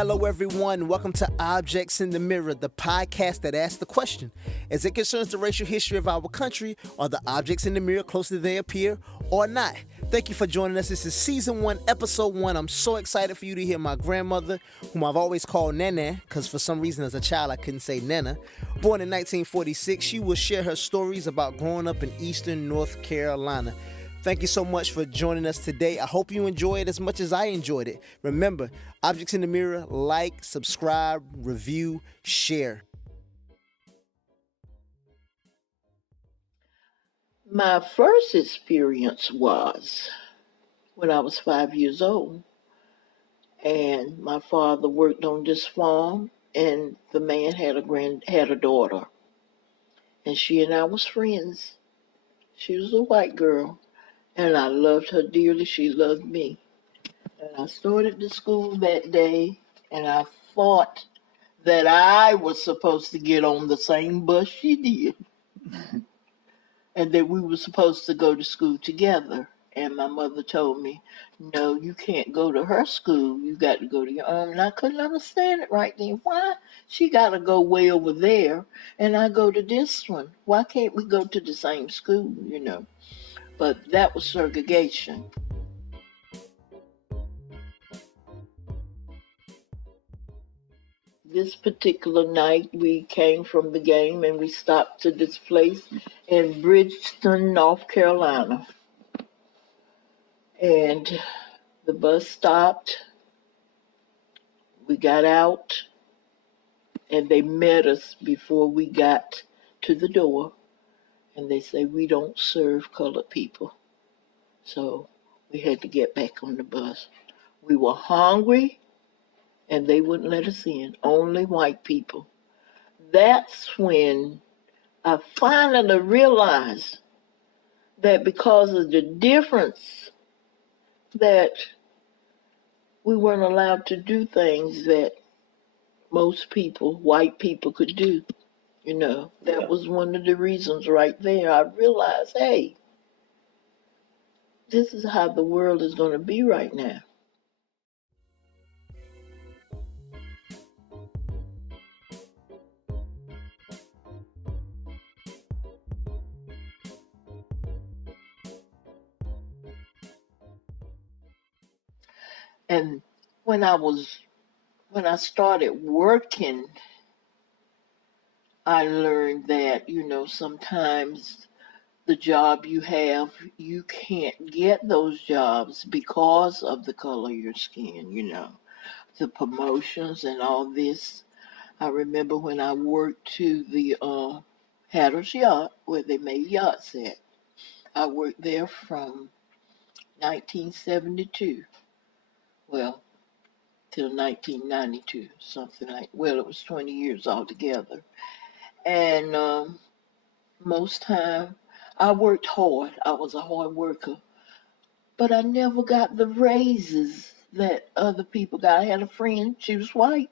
Hello, everyone. Welcome to Objects in the Mirror, the podcast that asks the question: as it concerns the racial history of our country, are the objects in the mirror closer than they appear or not? Thank you for joining us. This is season 1, episode 1. I'm so excited for you to hear my grandmother, whom I've always called Nana, because for some reason as a child I couldn't say Nana. Born in 1946, she will share her stories about growing up in Eastern North Carolina. Thank you so much for joining us today. I hope you enjoy it as much as I enjoyed it. Remember, Objects in the Mirror, like, subscribe, review, share. My first experience was when I was 5 years old, and my father worked on this farm, and the man had a daughter, and she and I was friends. She was a white girl, and I loved her dearly. She loved me. And I started the school that day, and I thought that I was supposed to get on the same bus she did, and that we were supposed to go to school together. And my mother told me, no, you can't go to her school. You got to go to your own. And I couldn't understand it right then. Why? She got to go way over there, and I go to this one. Why can't we go to the same school, But that was segregation. This particular night, we came from the game, and we stopped to this place in Bridgeton, North Carolina. And the bus stopped. We got out, and they met us before we got to the door. And they said, we don't serve colored people. So we had to get back on the bus. We were hungry, and they wouldn't let us in. Only white people. That's when I finally realized that because of the difference, that we weren't allowed to do things that most people, white people, could do. That was one of the reasons right there. I realized, hey, this is how the world is going to be right now. And when I started working, I learned that, sometimes the job you have, you can't get those jobs because of the color of your skin, the promotions and all this. I remember when I worked to the Hatter's Yacht, where they made yachts at. I worked there from 1972, well, till 1992, it was 20 years altogether. And most time, I worked hard. I was a hard worker. But I never got the raises that other people got. I had a friend, she was white,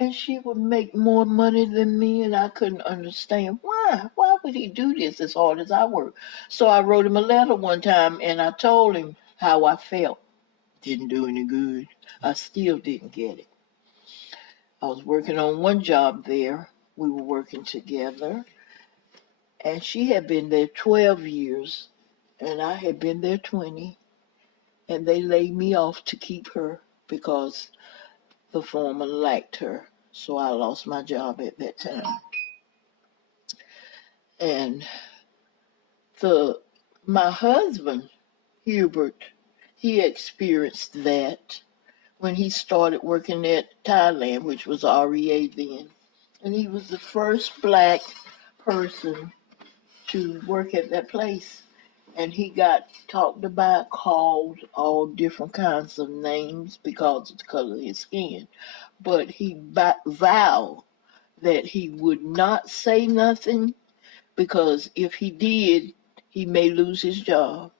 and she would make more money than me, and I couldn't understand why. Why would he do this as hard as I work? So I wrote him a letter one time, and I told him how I felt. Didn't do any good. I still didn't get it. I was working on one job there. We were working together, and she had been there 12 years, and I had been there 20, and they laid me off to keep her because the foreman liked her. So I lost my job at that time. And my husband, Hubert, he experienced that when he started working at Thailand, which was REA then. And he was the first black person to work at that place. And he got talked about, called all different kinds of names because of the color of his skin. But he vowed that he would not say nothing, because if he did, he may lose his job.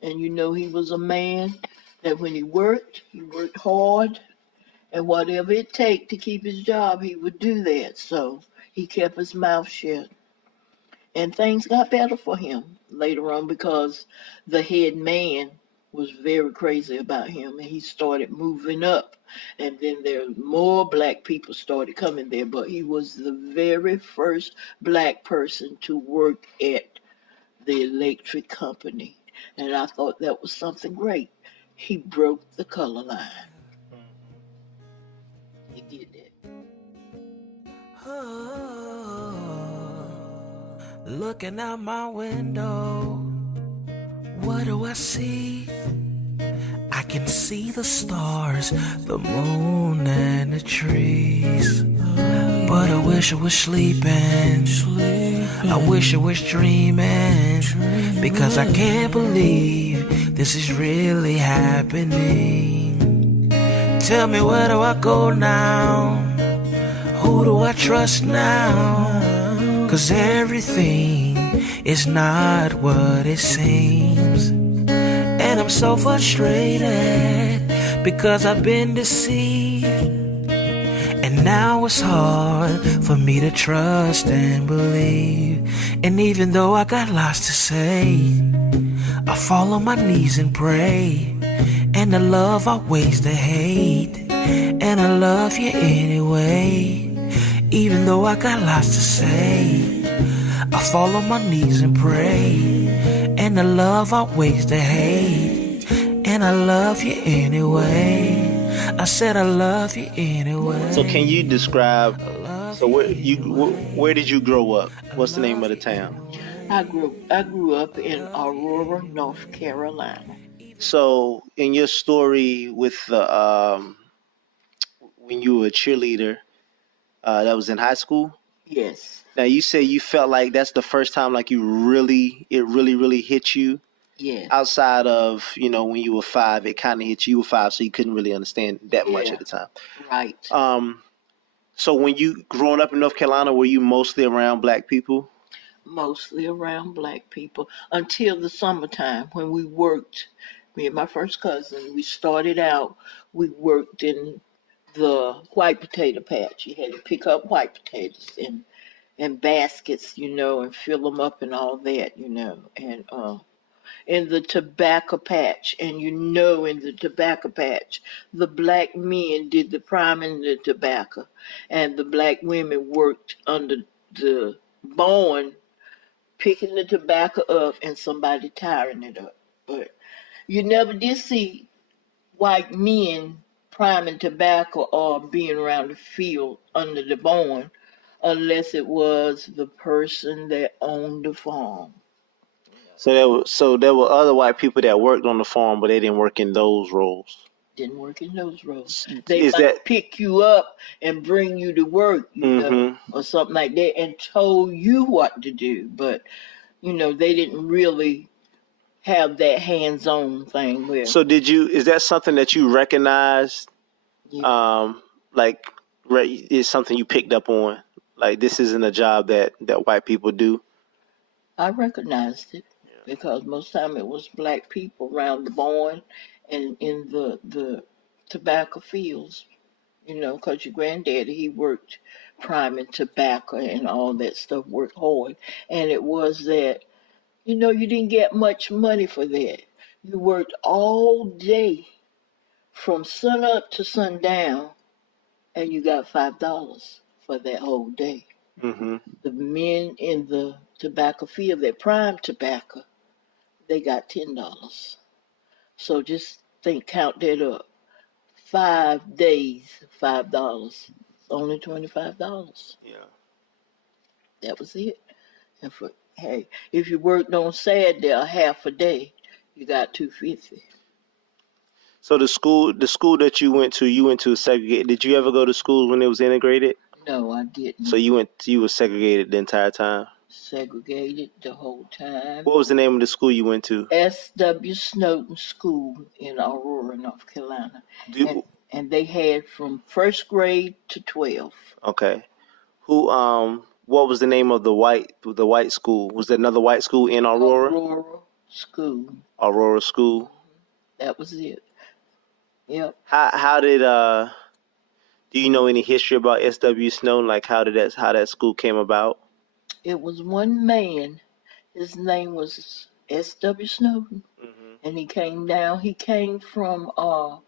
And he was a man that when he worked hard, and whatever it take to keep his job, he would do that. So he kept his mouth shut. And things got better for him later on because the head man was very crazy about him, and he started moving up, and then there more black people started coming there, but he was the very first black person to work at the electric company, and I thought that was something great. He broke the color line. He did that. Looking out my window, what do I see? I can see the stars, the moon, and the trees. But I wish I was sleeping. I wish I was dreaming. Because I can't believe this is really happening. Tell me, where do I go now? Who do I trust now? 'Cause everything is not what it seems. And I'm so frustrated because I've been deceived. And now it's hard for me to trust and believe. And even though I got lots to say, I fall on my knees and pray. And I love outweighs the hate. And I love you anyway. Even though I got lots to say, I fall on my knees and pray. And the love outweighs the hate. And I love you anyway. I said I love you anyway. So can you describe, so where did you grow up? What's the name of the town? I grew up in Aurora, North Carolina. So in your story with the when you were a cheerleader, that was in high school. Yes. Now you say you felt like that's the first time like it really hit you. Yes. Outside of, when you were 5, it kind of hit you. You were 5, so you couldn't really understand that much at the time. Right. So when you growing up in North Carolina, were you mostly around black people? Mostly around black people until the summertime when we worked. Me and my first cousin, we started out, we worked in the white potato patch. You had to pick up white potatoes in baskets, and fill them up and all that, and in the tobacco patch. And in the tobacco patch, the black men did the priming the tobacco, and the black women worked under the barn, picking the tobacco up and somebody tiring it up. But you never did see white men priming tobacco or being around the field under the barn unless it was the person that owned the farm. So there were other white people that worked on the farm, but they didn't work in those roles. Didn't work in those roles. They might pick you up and bring you to work, or something like that, and told you what to do. But they didn't really have that hands-on thing where. So is that something that you recognized? Yeah. Is something you picked up on? Like, this isn't a job that white people do? I recognized it because most time it was black people around the barn and in the tobacco fields, because your granddaddy, he worked priming tobacco and all that stuff, worked hard. And it was that, you didn't get much money for that. You worked all day from sun up to sundown, and you got $5 for that whole day. Mm-hmm. The men in the tobacco field that primed tobacco, they got $10. So just count that up. 5 days, $5. It's only $25. Yeah. That was it. And if you worked on Saturday a half a day, you got $2.50. So the school that you went to segregated. Did you ever go to school when it was integrated? No, I didn't. So you were segregated the entire time? Segregated the whole time. What was the name of the school you went to? S.W. Snowden School in Aurora, North Carolina. And they had from first grade to 12. Okay. What was the name of the white school? Was there another white school in Aurora? Aurora School. Aurora School. That was it. Yep. How did do you know any history about S.W. Snowden? Like how that school came about? It was one man. His name was S.W. Snowden. Mm-hmm. And he came down. He came from a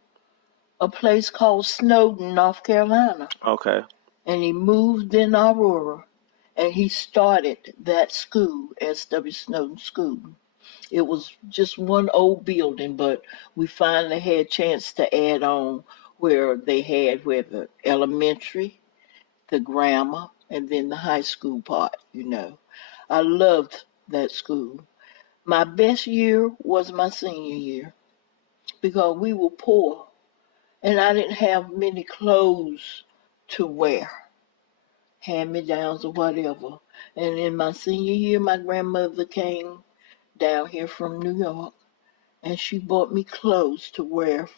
place called Snowden, North Carolina. Okay. And he moved in Aurora. And he started that school, S.W. Snowden School. It was just one old building, but we finally had a chance to add on where the elementary, the grammar, and then the high school part, you know. I loved that school. My best year was my senior year because we were poor and I didn't have many clothes to wear, hand-me-downs or whatever. And in my senior year, my grandmother came down here from New York and she bought me clothes to wear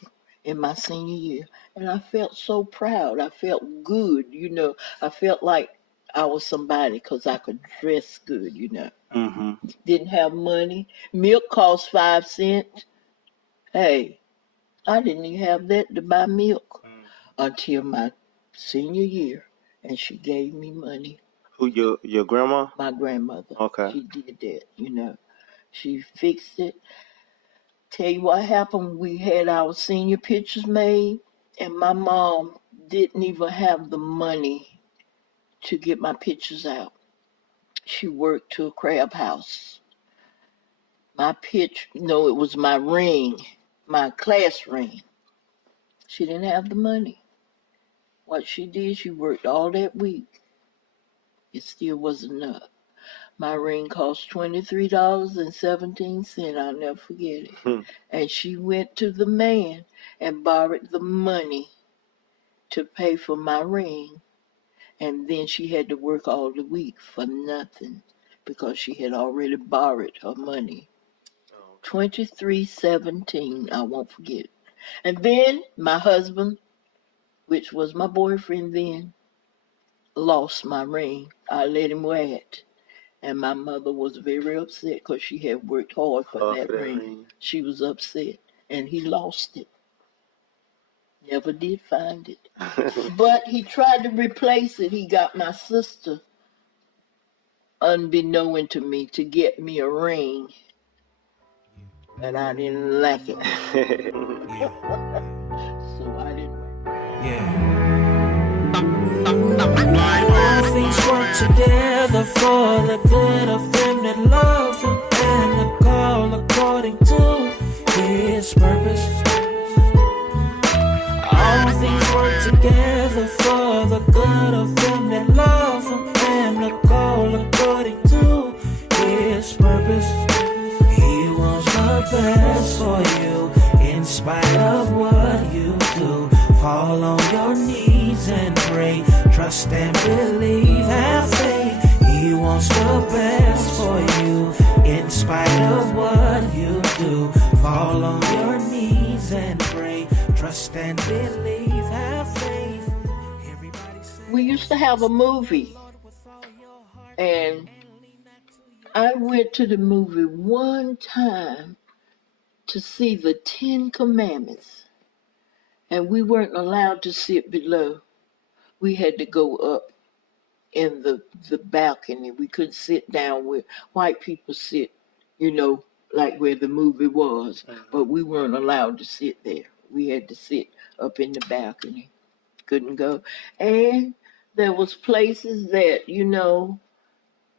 in my senior year. And I felt so proud. I felt good, you know. I felt like I was somebody because I could dress good, you know. Mm-hmm. Didn't have money. Milk cost 5 cents. Hey, I didn't even have that to buy milk until my senior year. And she gave me money. Who, your grandma? My grandmother. Okay. She did that, you know. She fixed it. Tell you what happened, we had our senior pictures made, and my mom didn't even have the money to get my pictures out. She worked to a crab house. It was my ring, my class ring. She didn't have the money. What she did, she worked all that week. It still wasn't enough. My ring cost $23.17. I'll never forget it. And she went to the man and borrowed the money to pay for my ring. And then she had to work all the week for nothing because she had already borrowed her money. $23.17, I won't forget. And then my husband, which was my boyfriend then, lost my ring. I let him wear it. And my mother was very upset because she had worked hard for that ring. She was upset. And he lost it. Never did find it. But he tried to replace it. He got my sister, unbeknown to me, to get me a ring. And I didn't like it. So I didn't like it. All things work together for the good of them that love him and the call according to his purpose. All things work together for the good of them that love him and the call according to his purpose. He wants the best for you in spite of what you do. Fall on your knees and pray. Trust and believe, have faith. He wants the best for you in spite of what you do. Fall on your knees and pray. Trust and believe, have faith. We used to have a movie, and I went to the movie one time to see the 10 Commandments, and we weren't allowed to sit below. We had to go up in the balcony. We couldn't sit down where white people sit, you know, like where the movie was, but we weren't allowed to sit there. We had to sit up in the balcony. Couldn't go. And there was places that, you know,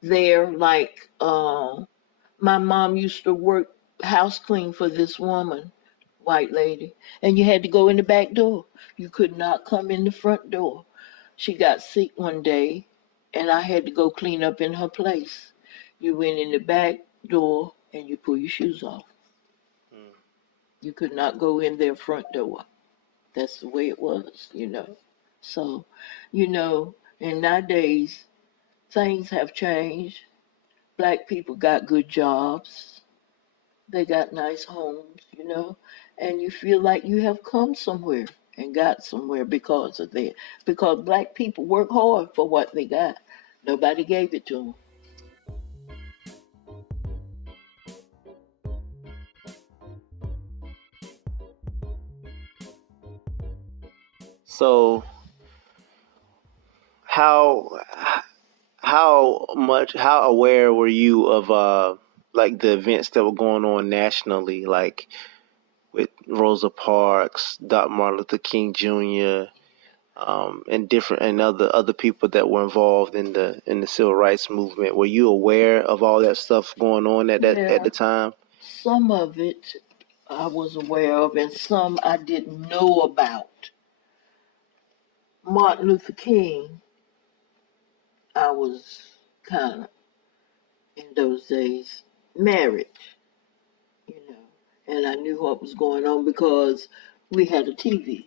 there, like my mom used to work house clean for this woman, white lady, and you had to go in the back door. You could not come in the front door. She got sick one day, and I had to go clean up in her place. You went in the back door, and you pull your shoes off. You could not go in their front door. That's the way it was, you know. So, you know, and nowadays, things have changed. Black people got good jobs. They got nice homes, you know, and you feel like you have come somewhere and got somewhere because of that. Because black people work hard for what they got. Nobody gave it to them. So, how aware were you of like the events that were going on nationally, like with Rosa Parks, Dr. Martin Luther King Jr., and other people that were involved in the civil rights movement. Were you aware of all that stuff going on at the time? Some of it I was aware of, and some I didn't know about. Martin Luther King, I was kind of in those days married, you know, and I knew what was going on because we had a TV.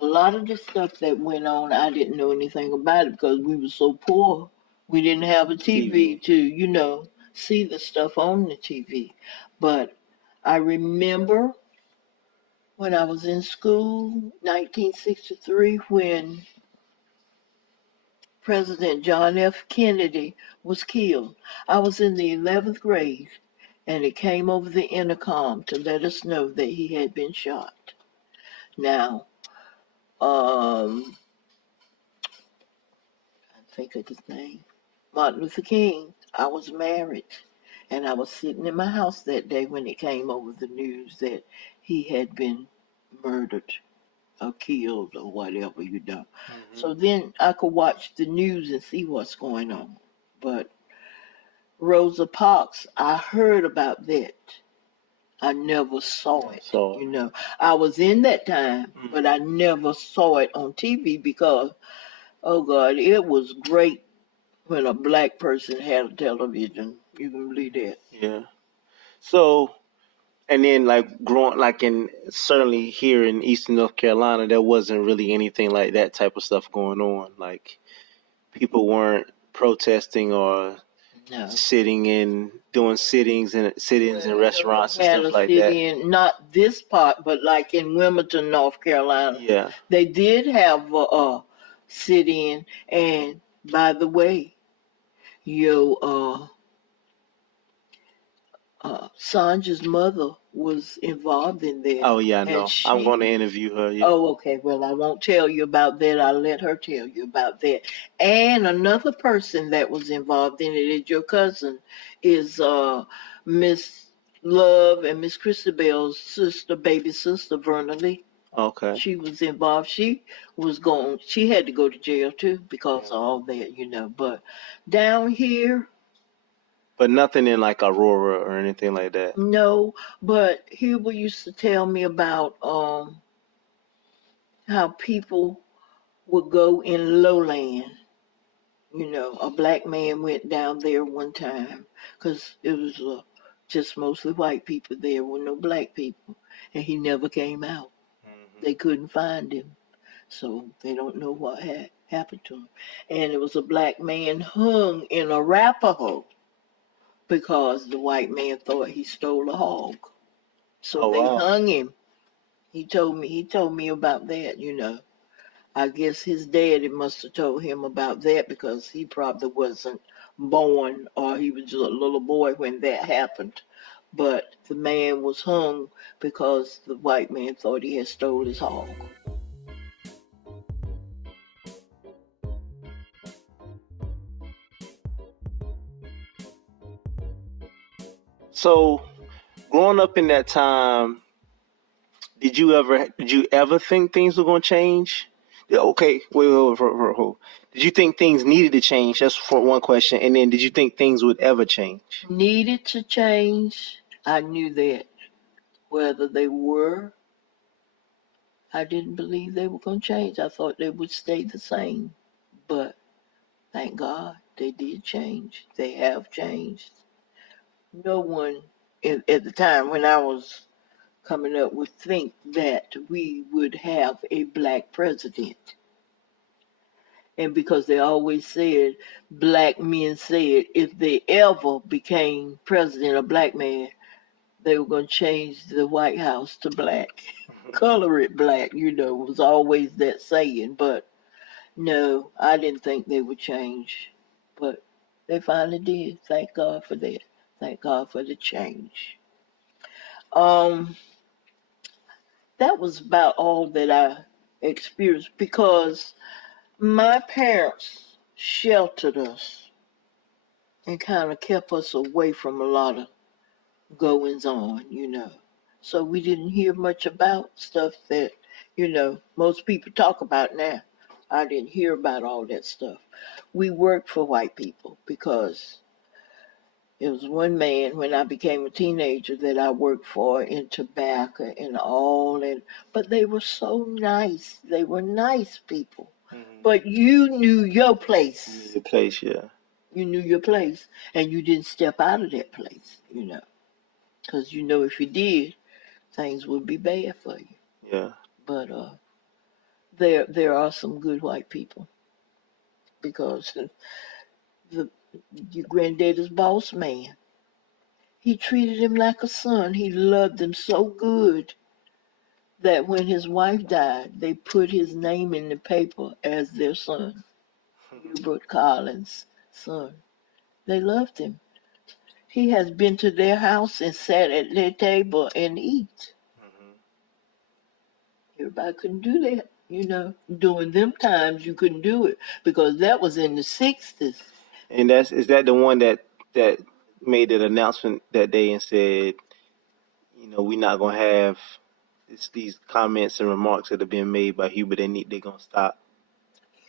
A lot of the stuff that went on, I didn't know anything about it because we were so poor. We didn't have a TV to, see the stuff on the TV. But I remember when I was in school, 1963, when President John F. Kennedy was killed. I was in the 11th grade, and it came over the intercom to let us know that he had been shot. Now, I think of his name, Martin Luther King. I was married, and I was sitting in my house that day when it came over the news that he had been murdered or killed or whatever, So then I could watch the news and see what's going on. But Rosa Parks, I heard about that. I never saw it. I was in that time, but I never saw it on TV because, oh God, it was great when a black person had a television. You can believe that. Yeah. So, and then certainly here in Eastern North Carolina, there wasn't really anything like that type of stuff going on. Like people weren't protesting or doing sit-ins in restaurants and stuff like that. Not this part, but like in Wilmington, North Carolina. Yeah. They did have a sit-in, and by the way, Sanja's mother was involved in that. Oh yeah, I know. I'm going to interview her. Yeah. Oh, okay. Well, I won't tell you about that. I'll let her tell you about that. And another person that was involved in it is your cousin, is Miss Love and Miss Christabel's sister, baby sister, Verna Lee. Okay. She was involved. She had to go to jail too because of all that, But down here, but nothing in like Aurora or anything like that. no, but Huber used to tell me about how people would go in lowland. A black man went down there one time because it was just mostly white people there, were no black people, and he never came out. They couldn't find him, so they don't know what happened to him. And it was a black man hung in Arapahoe because the white man thought he stole a hog. So they hung him. He told me about that, I guess his daddy must have told him about that because he probably wasn't born, or he was just a little boy when that happened. But the man was hung because the white man thought he had stole his hog. So, growing up in that time, did you ever think things were going to change? Okay, wait. Did you think things needed to change? That's for one question. And then, did you think things would ever change? Needed to change. I knew that. Whether they were, I didn't believe they were going to change. I thought they would stay the same. But thank God they did change. They have changed. No one at the time when I was coming up would think that we would have a black president. And because they always said, black men said, if they ever became president, a black man, they were going to change the White House to black, color it black, it was always that saying. But no, I didn't think they would change. But they finally did. Thank God for that. Thank God for the change. That was about all that I experienced because my parents sheltered us and kind of kept us away from a lot of goings on, So we didn't hear much about stuff that, most people talk about now. I didn't hear about all that stuff. We worked for white people because it was one man when I became a teenager that I worked for in tobacco and all that. But they were so nice. They were nice people. But you knew your place. The place, yeah. You knew your place, and you didn't step out of that place, because if you did, things would be bad for you. Yeah. But there are some good white people, because your granddaddy's boss man, he treated him like a son. He loved him so good that when his wife died, they put his name in the paper as their son, Hubert Collins' son. They loved him. He has been to their house and sat at their table and eat. Everybody couldn't do that, During them times, you couldn't do it because that was in the 60s. And is that the one that made an announcement that day and said, we're not going to have these comments and remarks that have been made by Hubert, they're going to stop?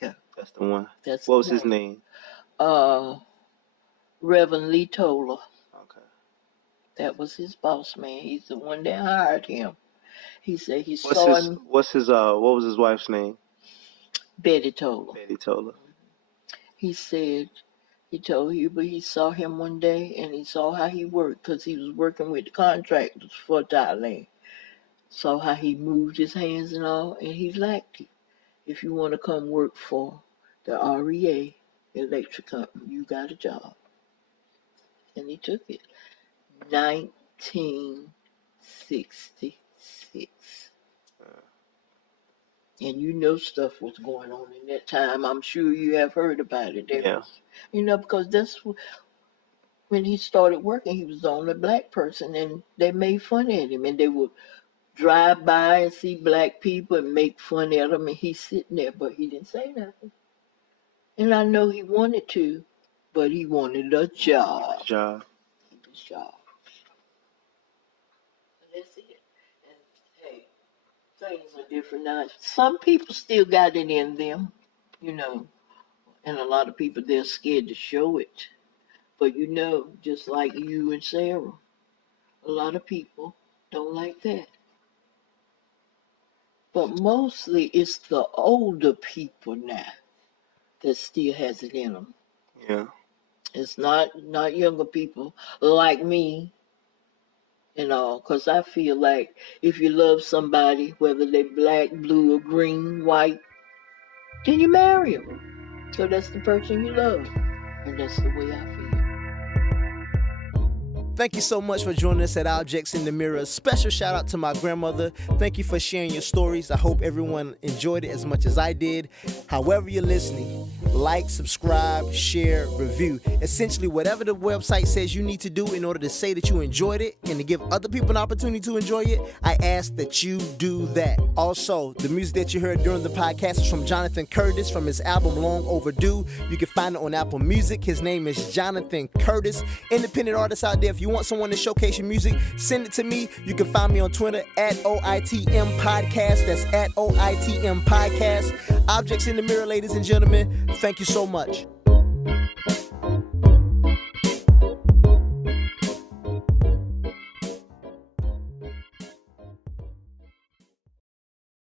Yeah. That's the one. What was his name? Reverend Lee Toller. Okay. That was his boss man. He's the one that hired him. He said he saw him. What was his wife's name? Betty Toller. Betty Toller. He said he told Hubert he saw him one day and he saw how he worked because he was working with the contractors for Thailand. Saw how he moved his hands and all, and he liked it. If you want to come work for the REA electric company, you got a job. And he took it. 1966. And stuff was going on in that time. I'm sure you have heard about it. Yeah. Because that's when he started working, he was the only black person, and they made fun at him. And they would drive by and see black people and make fun at him, and he's sitting there, but he didn't say nothing. And I know he wanted to, but he wanted a job. Keep his job. That's it. And hey, things are different now. Some people still got it in them, and a lot of people, they're scared to show it. But just like you and Sarah, a lot of people don't like that. But mostly it's the older people now that still has it in them. Yeah. It's not younger people like me and all, because I feel like if you love somebody, whether they're black, blue, or green, white, then you marry them. So that's the person you love. And that's the way I feel. Thank you so much for joining us at Objects in the Mirror. Special shout out to my grandmother. Thank you for sharing your stories. I hope everyone enjoyed it as much as I did. However you're listening, like, subscribe, share, review. Essentially, whatever the website says you need to do in order to say that you enjoyed it and to give other people an opportunity to enjoy it, I ask that you do that. Also, the music that you heard during the podcast is from Jonathan Curtis from his album Long Overdue. You can find it on Apple Music. His name is Jonathan Curtis. Independent artists out there, if you want someone to showcase your music, send it to me. You can find me on Twitter at OITM Podcast. That's at OITM Podcast. Objects in the Mirror, ladies and gentlemen. Thank you so much.